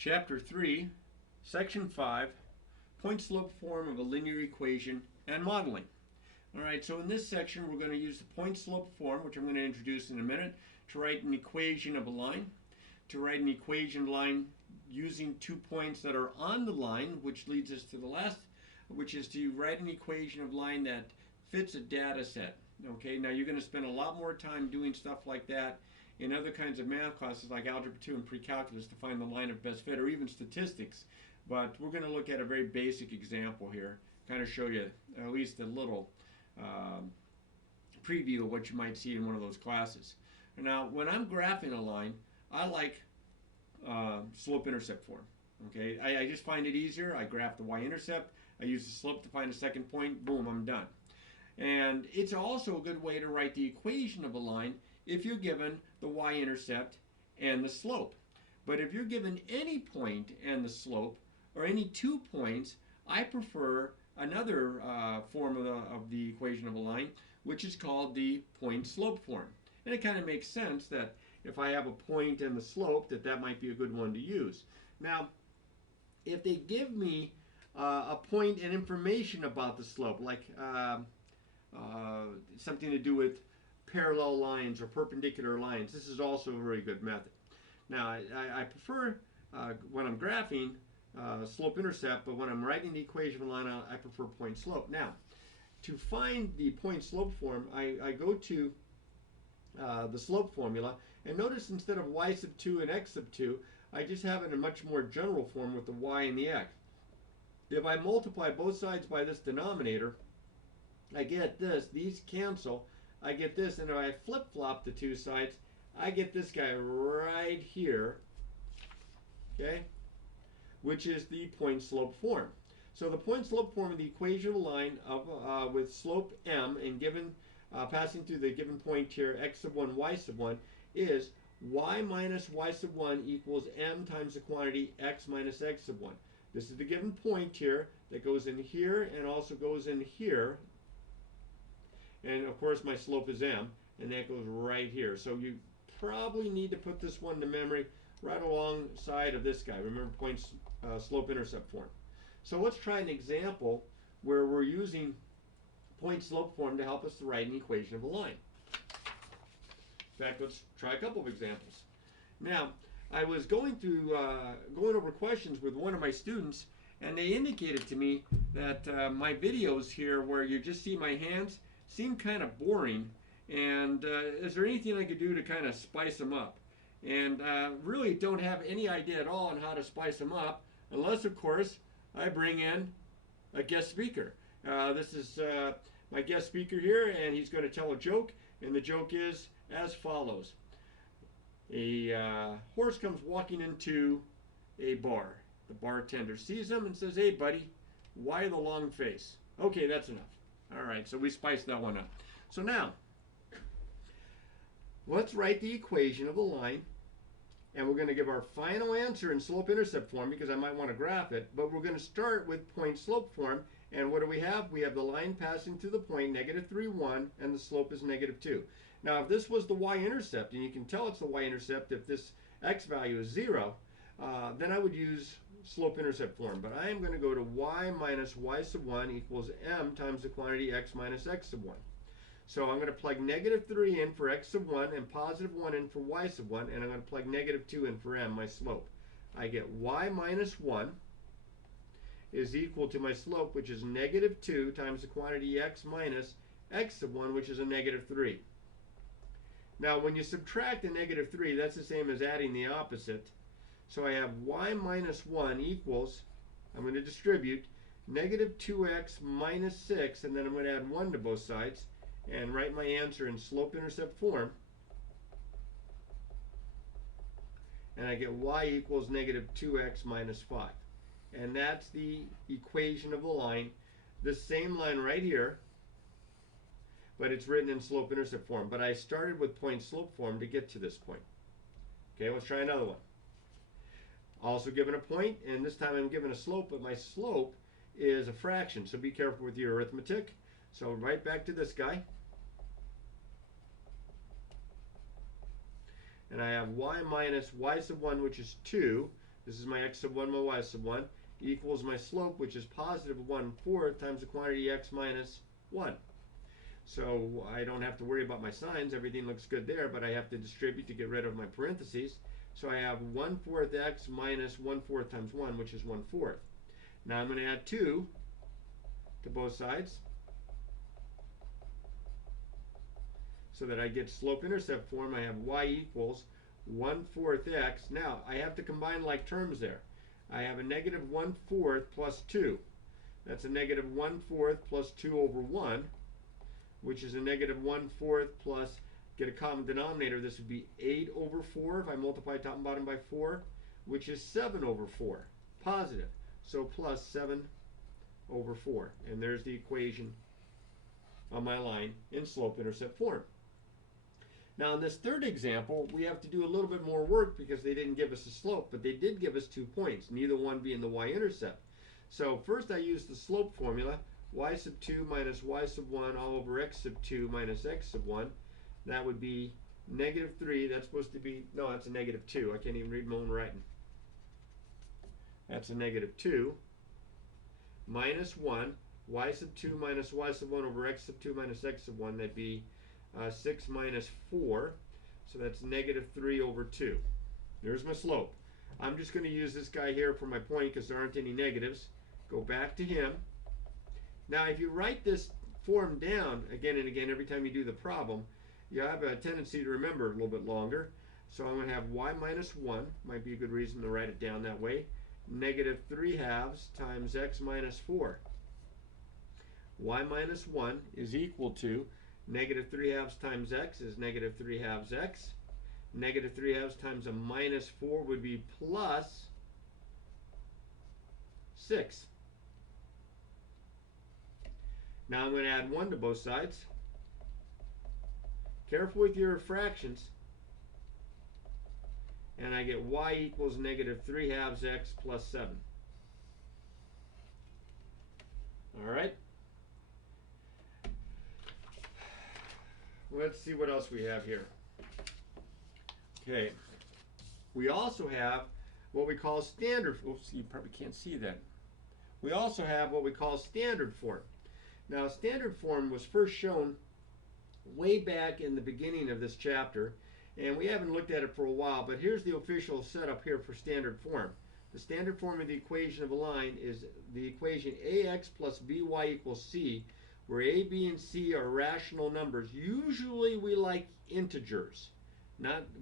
Chapter 3, Section 5, Point Slope Form of a Linear Equation and Modeling. Alright, so in this section we're going to use the point slope form, which I'm going to introduce in a minute, to write an equation of a line. To write an equation line using 2 points that are on the line, which leads us to the last, which is to write an equation of line that fits a data set. Okay, now you're going to spend a lot more time doing stuff like that in other kinds of math classes like Algebra 2 and Pre-Calculus to find the line of best fit, or even statistics. But we're going to look at a very basic example here, kind of show you at least a little preview of what you might see in one of those classes. Now, when I'm graphing a line, I like slope-intercept form. Okay, I just find it easier. I graph the y-intercept. I use the slope to find a second point. Boom, I'm done. And it's also a good way to write the equation of a line if you're given the y-intercept and the slope. But if you're given any point and the slope, or any 2 points, I prefer another form of the equation of a line, which is called the point slope form. And it kind of makes sense that if I have a point and the slope, that might be a good one to use. Now, if they give me a point and information about the slope, like something to do with parallel lines or perpendicular lines, this is also a very good method. Now, I prefer when I'm graphing slope-intercept, but when I'm writing the equation of a line, I prefer point slope. Now, to find the point slope form, I go to the slope formula, and notice instead of y sub 2 and x sub 2, I just have it in a much more general form with the y and the x. If I multiply both sides by this denominator, I get this. These cancel. I get this, and if I flip-flop the two sides, I get this guy right here, okay, which is the point slope form. So the point slope form of the equation of a line of, with slope m and given passing through the given point here, x sub 1, y sub 1, is y minus y sub 1 equals m times the quantity x minus x sub 1. This is the given point here that goes in here and also goes in here. And of course my slope is m, and that goes right here. So you probably need to put this one to memory right alongside of this guy. Remember point slope-intercept form. So let's try an example where we're using point slope form to help us to write an equation of a line. In fact, let's try a couple of examples. Now, I was going over questions with one of my students, and they indicated to me that my videos here where you just see my hands seem kind of boring, and is there anything I could do to kind of spice them up? And really don't have any idea at all on how to spice them up, unless of course I bring in a guest speaker. This is my guest speaker here, and he's going to tell a joke, and the joke is as follows. A horse comes walking into a bar. The bartender sees him and says, "Hey buddy, why the long face?" Okay, that's enough. All right, so we spiced that one up. So now, let's write the equation of a line, and we're going to give our final answer in slope-intercept form because I might want to graph it, but we're going to start with point slope form. And what do we have? We have the line passing through the point, -3, 1, and the slope is -2. Now, if this was the y-intercept, and you can tell it's the y-intercept if this x value is 0, then I would use slope-intercept form. But I am going to go to y minus y sub 1 equals m times the quantity x minus x sub 1. So I'm going to plug -3 in for x sub 1 and +1 in for y sub 1, and I'm going to plug -2 in for m, my slope. I get y minus 1 is equal to my slope, which is -2 times the quantity x minus x sub 1, which is a -3. Now, when you subtract a -3, that's the same as adding the opposite. So I have y minus 1 equals, I'm going to distribute, -2x minus 6, and then I'm going to add 1 to both sides, and write my answer in slope-intercept form. And I get y equals -2x minus 5. And that's the equation of the line. This same line right here, but it's written in slope-intercept form. But I started with point slope form to get to this point. Okay, let's try another one. Also given a point, and this time I'm given a slope, but my slope is a fraction, so be careful with your arithmetic. So right back to this guy. And I have y minus y sub 1, which is 2, this is my x sub 1, my y sub 1, equals my slope, which is positive 1/4 times the quantity x minus 1. So I don't have to worry about my signs. Everything looks good there, but I have to distribute to get rid of my parentheses. So I have 1/4 x minus 1/4 times 1, which is 1/4. Now I'm going to add 2 to both sides so that I get slope-intercept form. I have y equals 1/4 x. Now I have to combine like terms there. I have a negative 1/4 plus 2. That's a negative 1/4 plus 2 over 1, which is a negative 1/4 plus, get a common denominator, this would be 8 over 4 if I multiply top and bottom by 4, which is 7 over 4, positive. So plus 7 over 4. And there's the equation on my line in slope-intercept form. Now in this third example, we have to do a little bit more work because they didn't give us a slope, but they did give us 2 points, neither one being the y-intercept. So first I use the slope formula, y sub 2 minus y sub 1 all over x sub 2 minus x sub 1. That would be negative 3. That's supposed to be, no, that's a negative 2. I can't even read my own writing. That's a negative 2 minus 1. Y sub 2 minus y sub 1 over x sub 2 minus x sub 1. That'd be 6 minus 4. So that's negative 3 over 2. There's my slope. I'm just going to use this guy here for my point because there aren't any negatives. Go back to him. Now if you write this form down again and again every time you do the problem, you have a tendency to remember a little bit longer. So I'm going to have y minus 1, might be a good reason to write it down that way, negative 3/2 times x minus 4. Y minus 1 is equal to negative 3/2 times x is negative 3/2 x. Negative 3/2 times a minus 4 would be plus 6. Now I'm going to add 1 to both sides. Careful with your fractions. And I get y equals negative 3/2 x plus 7. All right. Let's see what else we have here. Okay. We also have what we call standard. Oops, you probably can't see that. We also have what we call standard form. Now, standard form was first shown way back in the beginning of this chapter, and we haven't looked at it for a while, but here's the official setup here for standard form. The standard form of the equation of a line is the equation ax plus by equals c, where a, b, and c are rational numbers. Usually we like integers.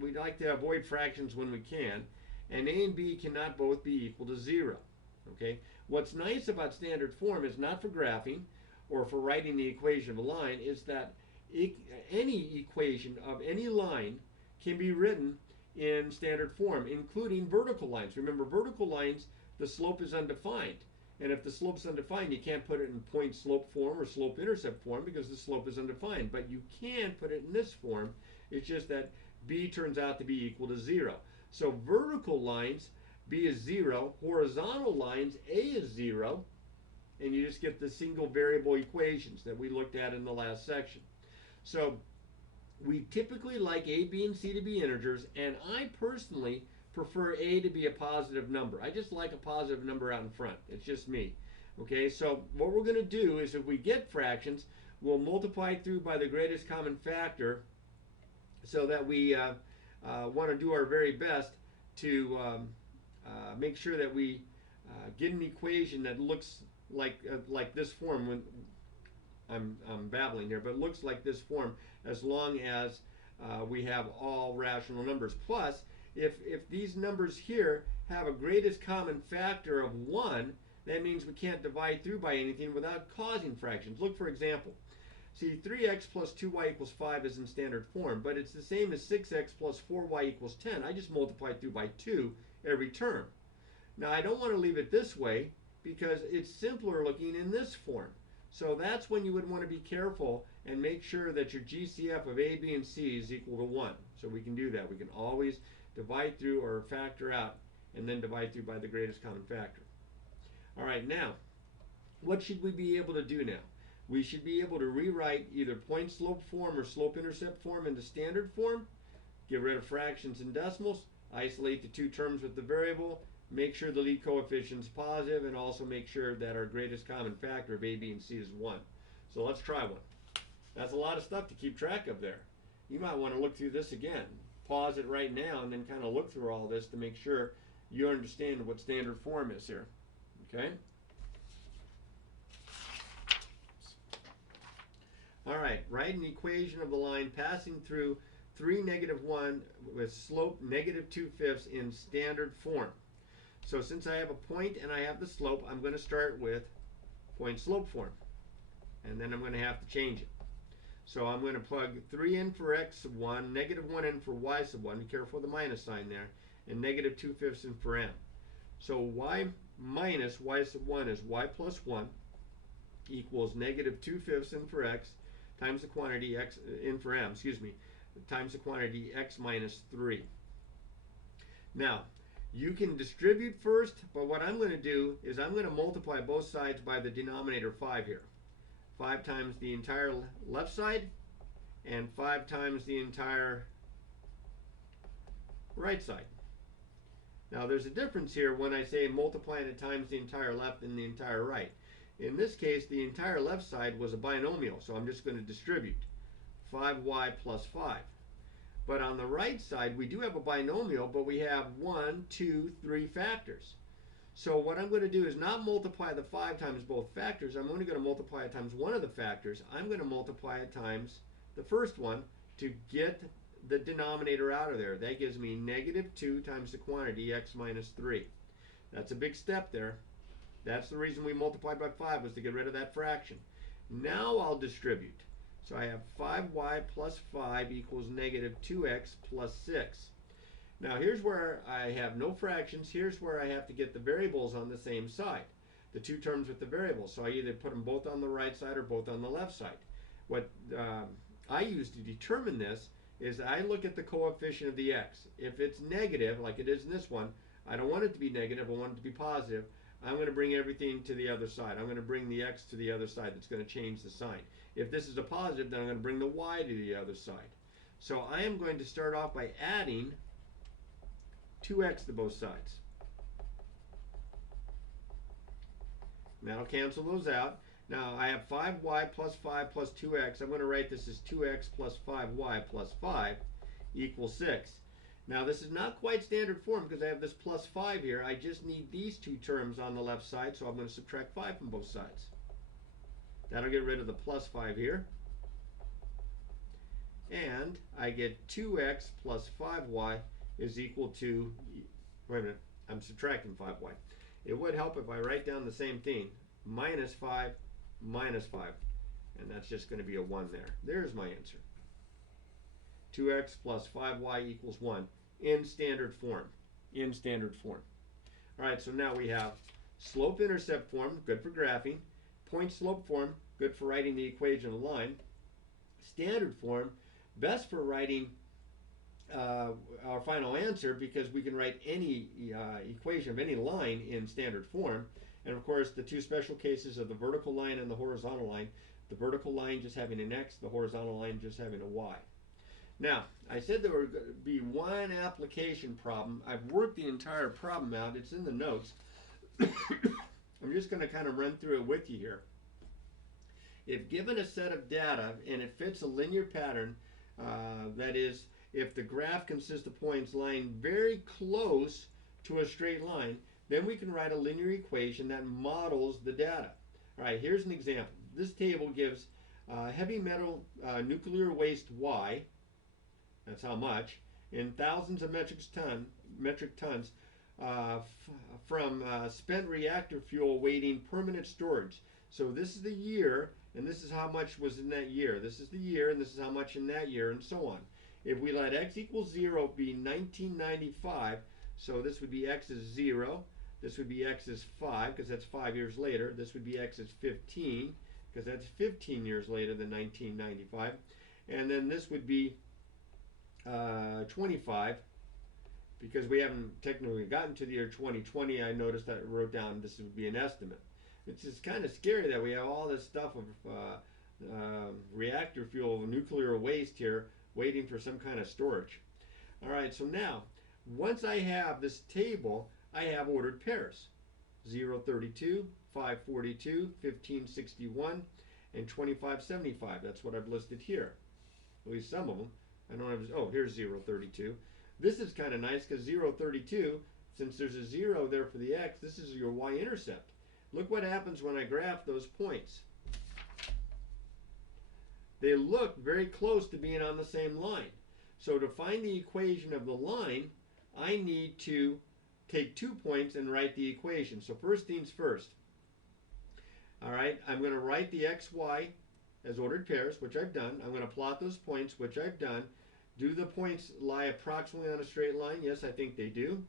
We like to avoid fractions when we can, and a and b cannot both be equal to 0. Okay? What's nice about standard form is not for graphing or for writing the equation of a line, is that any equation of any line can be written in standard form, including vertical lines. Remember, vertical lines, the slope is undefined. And if the slope is undefined, you can't put it in point slope form or slope intercept form because the slope is undefined. But you can put it in this form. It's just that b turns out to be equal to 0. So vertical lines, b is 0. Horizontal lines, a is 0. And you just get the single variable equations that we looked at in the last section. So we typically like a, b, and c to be integers, and I personally prefer a to be a positive number. I just like a positive number out in front. It's just me. Okay, so what we're going to do is if we get fractions, we'll multiply through by the greatest common factor so that we want to do our very best to make sure that we get an equation that looks like this form. When I'm babbling here, but it looks like this form as long as we have all rational numbers. Plus, if these numbers here have a greatest common factor of 1, that means we can't divide through by anything without causing fractions. Look, for example. See, 3x plus 2y equals 5 is in standard form, but it's the same as 6x plus 4y equals 10. I just multiply through by 2 every term. Now, I don't want to leave it this way because it's simpler looking in this form. So that's when you would want to be careful and make sure that your GCF of a, b, and c is equal to 1. So we can do that. We can always divide through or factor out and then divide through by the greatest common factor. All right, now, what should we be able to do now? We should be able to rewrite either point-slope form or slope-intercept form into standard form, get rid of fractions and decimals, isolate the two terms with the variable, make sure the lead coefficient is positive, and also make sure that our greatest common factor of A, B, and C is 1. So let's try one. That's a lot of stuff to keep track of there. You might want to look through this again. Pause it right now and then kind of look through all this to make sure you understand what standard form is here. Okay? All right, write an equation of the line passing through 3, -1 with slope -2/5 in standard form. So since I have a point and I have the slope, I'm going to start with point slope form. And then I'm going to have to change it. So I'm going to plug 3 in for x sub 1, -1 in for y sub 1, be careful with the minus sign there, and -2/5 in for m. So y minus y sub 1 is y plus 1 equals -2/5 in for x times the quantity x in for m, times the quantity x minus 3. Now, you can distribute first, but what I'm going to do is I'm going to multiply both sides by the denominator 5 here. 5 times the entire left side and 5 times the entire right side. Now there's a difference here when I say multiplying it times the entire left and the entire right. In this case, the entire left side was a binomial, so I'm just going to distribute 5y plus 5. But on the right side, we do have a binomial, but we have 1, 2, 3 factors. So what I'm going to do is not multiply the 5 times both factors. I'm only going to multiply it times one of the factors. I'm going to multiply it times the first one to get the denominator out of there. That gives me -2 times the quantity x minus 3. That's a big step there. That's the reason we multiplied by 5, was to get rid of that fraction. Now I'll distribute. So I have 5y plus 5 equals -2x plus 6. Now here's where I have no fractions. Here's where I have to get the variables on the same side. The two terms with the variables. So I either put them both on the right side or both on the left side. What I use to determine this is I look at the coefficient of the x. If it's negative, like it is in this one, I don't want it to be negative, I want it to be positive. I'm going to bring everything to the other side. I'm going to bring the x to the other side. That's going to change the sign. If this is a positive, then I'm going to bring the y to the other side. So I am going to start off by adding 2x to both sides. And that'll cancel those out. Now I have 5y plus 5 plus 2x. I'm going to write this as 2x plus 5y plus 5 equals 6. Now this is not quite standard form because I have this plus 5 here. I just need these two terms on the left side, so I'm going to subtract 5 from both sides. That'll get rid of the plus 5 here. And I get 2x plus 5y is equal to, wait a minute, I'm subtracting 5y. It would help if I write down the same thing, minus 5 minus 5. And that's just going to be a 1 there. There's my answer. 2x plus 5y equals 1 in standard form. In standard form. All right, so now we have slope-intercept form, good for graphing. Point-slope form, good for writing the equation of the line. Standard form, best for writing our final answer because we can write any equation of any line in standard form. And of course, the two special cases of the vertical line and the horizontal line. The vertical line just having an x, the horizontal line just having a y. Now, I said there would be one application problem. I've worked the entire problem out. It's in the notes. I'm just going to kind of run through it with you here. If given a set of data and it fits a linear pattern, that is, if the graph consists of points lying very close to a straight line, then we can write a linear equation that models the data. All right, here's an example. This table gives heavy metal nuclear waste Y, that's how much, in thousands of metric tons from spent reactor fuel awaiting permanent storage. So this is the year, and this is how much was in that year. This is the year, and this is how much in that year, and so on. If we let x equals 0 be 1995, so this would be x is 0, this would be x is 5, because that's 5 years later. This would be x is 15, because that's 15 years later than 1995. And then this would be 25, because we haven't technically gotten to the year 2020. I noticed that I wrote down this would be an estimate. It's just kind of scary that we have all this stuff of reactor fuel, nuclear waste here, waiting for some kind of storage. All right, so now Once I have this table, I have ordered pairs. 032, 542, 1561, and 2575. That's what I've listed here. At least some of them. I don't have, oh, here's 032. This is kind of nice because 032, since there's a 0 there for the x, this is your y-intercept. Look what happens when I graph those points. They look very close to being on the same line. So to find the equation of the line, I need to take 2 points and write the equation. So first things first. All right, I'm going to write the x, y as ordered pairs, which I've done. I'm going to plot those points, which I've done. Do the points lie approximately on a straight line? Yes, I think they do.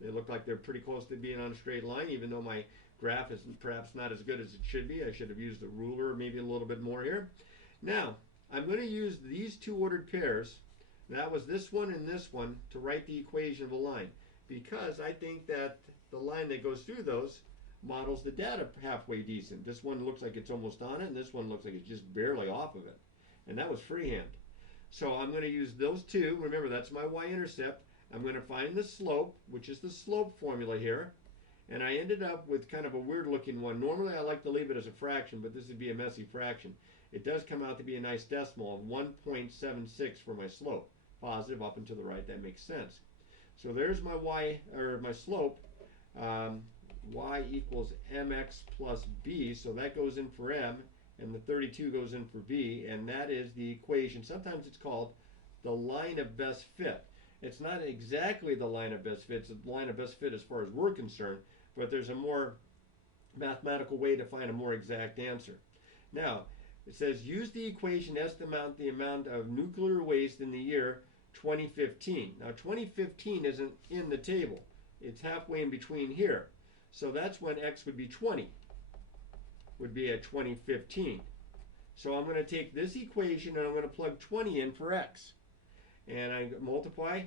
They look like they're pretty close to being on a straight line, even though my graph is perhaps not as good as it should be. I should have used a ruler maybe a little bit more here. Now, I'm going to use these 2 ordered pairs, that was this one and this one, to write the equation of a line, because I think that the line that goes through those models the data halfway decent. This one looks like it's almost on it, and this one looks like it's just barely off of it. And that was freehand. So I'm going to use those 2. Remember, that's my y-intercept. I'm going to find the slope, which is the slope formula here. And I ended up with kind of a weird looking one. Normally I like to leave it as a fraction, but this would be a messy fraction. It does come out to be a nice decimal of 1.76 for my slope. Positive up and to the right, that makes sense. So there's my y, or my slope. Y equals mx plus b, so that goes in for m, and the 32 goes in for b, and that is the equation. Sometimes it's called the line of best fit. It's not exactly the line of best fit, it's the line of best fit as far as we're concerned, but there's a more mathematical way to find a more exact answer. Now, it says use the equation to estimate the amount of nuclear waste in the year 2015. Now 2015 isn't in the table. It's halfway in between here. So that's when x would be 20. Would be at 2015. So I'm going to take this equation and I'm going to plug 20 in for x. And I multiply,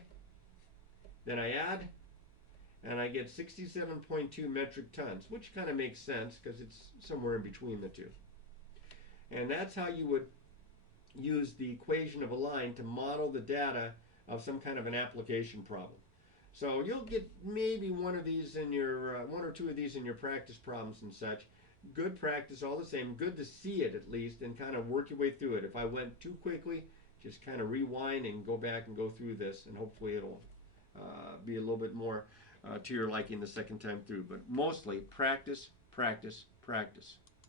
then I add, and I get 67.2 metric tons, which kind of makes sense because it's somewhere in between the two. And that's how you would use the equation of a line to model the data of some kind of an application problem. So you'll get maybe one of these in your, 1 or 2 of these in your practice problems and such. Good practice all the same. Good to see it at least and kind of work your way through it. If I went too quickly, just kind of rewind and go back and go through this, and hopefully it'll be a little bit more to your liking the second time through. But mostly practice, practice, practice.